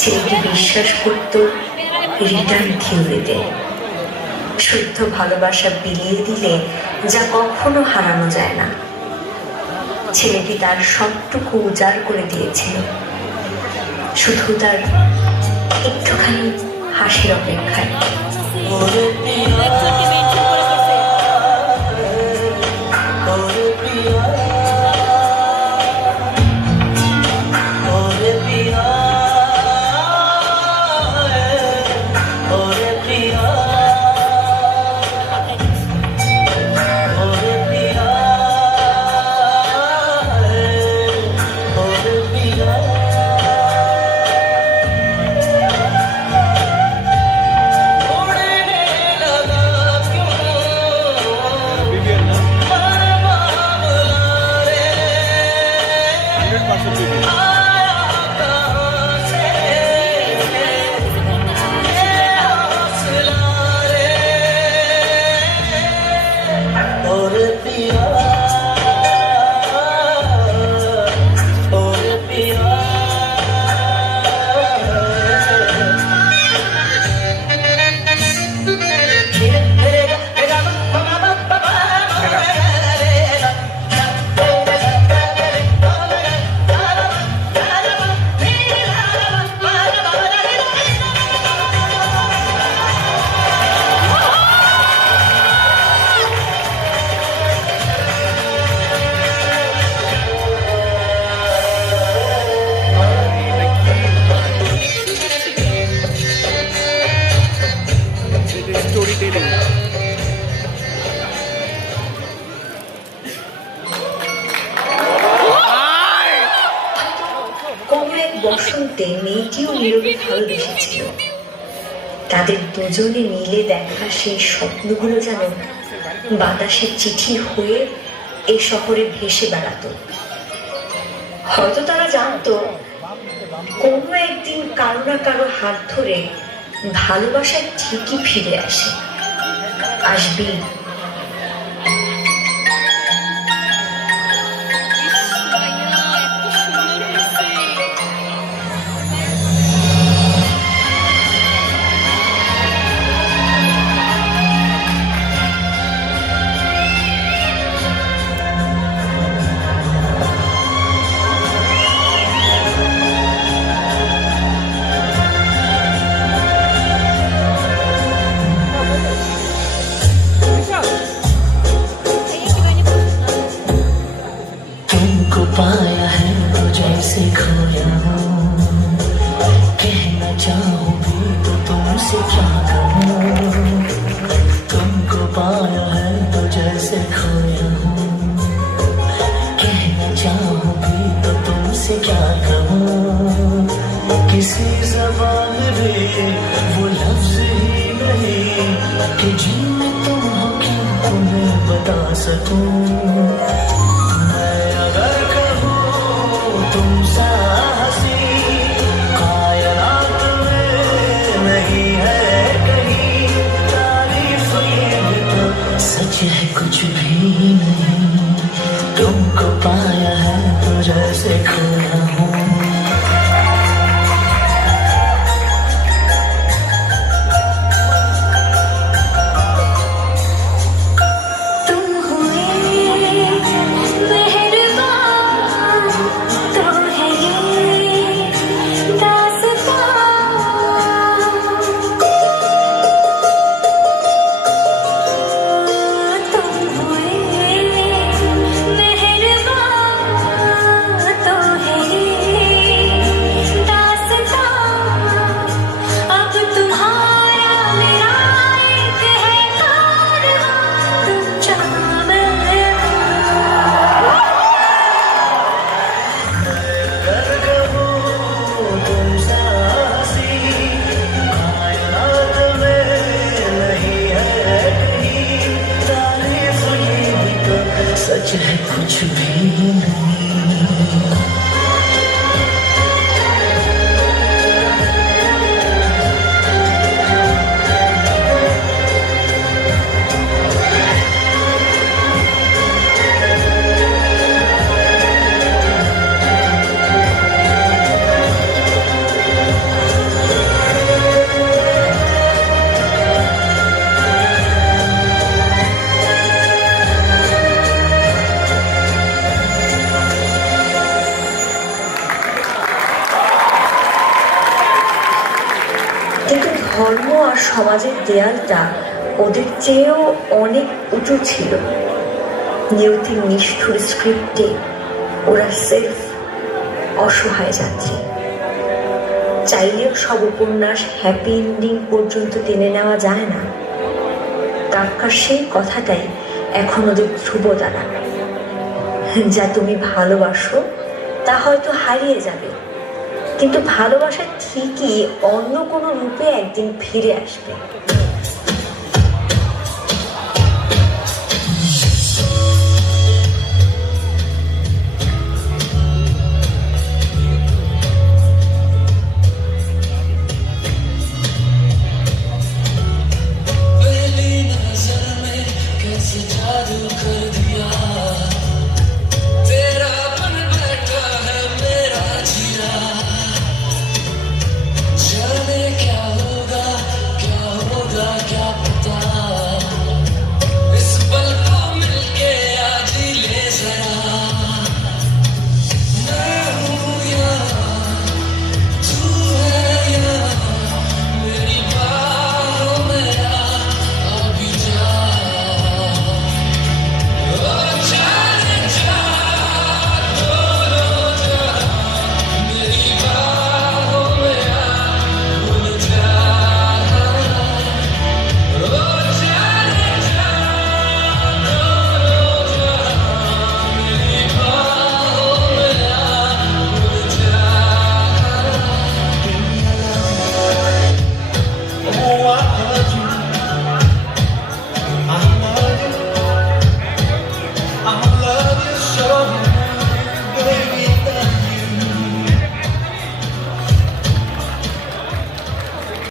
ছেলেটি বিশ্বাস করত রিটার্ন থিওরিতে। শুদ্ধ ভালোবাসা বিলিয়ে দিলে যা কখনো হারানো যায় না। ছেলেটি তার সবটুকু উজাড় করে দিয়েছিল শুধু তার একটুখানি হাসির অপেক্ষায়। বসন্তে মেয়েটিও নীরবে ভালোবেসেছিল। তাদের দুজনে মিলে দেখা সেই স্বপ্নগুলো যেন বাতাসের চিঠি হয়ে এই শহরে ভেসে বেড়াতো। হয়তো তারা জানতো কোনো একদিন কারো না কারো হাত ধরে ভালোবাসা ঠিকই ফিরে আসবে। पाया है तो जैसे खोया हूँ, कहना चाहूँ भी तो तुमसे क्या कहूँ। तुमको पाया है तो जैसे खोया हूँ, कहना चाहूँ भी तो तुमसे क्या कहूँ। किसी ज़बान में वो लफ्ज़ ही नहीं कि जिनमें तुम हो कि तुम्हें बता सकूँ। है कुछ भी नहीं, तुमको पाया है तो जैसे खोया हूँ। तुम हुए ধর্ম আর সমাজের দেয়ালটা ওদের চেয়েও অনেক উঁচু ছিল। নিয়তির নিষ্ঠুর স্ক্রিপ্টে ওরা সেলফ অসহায় যাত্রী। চাইলেও সব উপন্যাস হ্যাপি এন্ডিং পর্যন্ত টেনে নেওয়া যায় না। কাফকার সেই কথাটাই এখন ওদের ধ্রুবতারা। যা তুমি ভালোবাসো তা হয়তো হারিয়ে যাবে, কিন্তু ভালোবাসা ঠিকই অন্য কোনো রূপে একদিন ফিরে আসবে।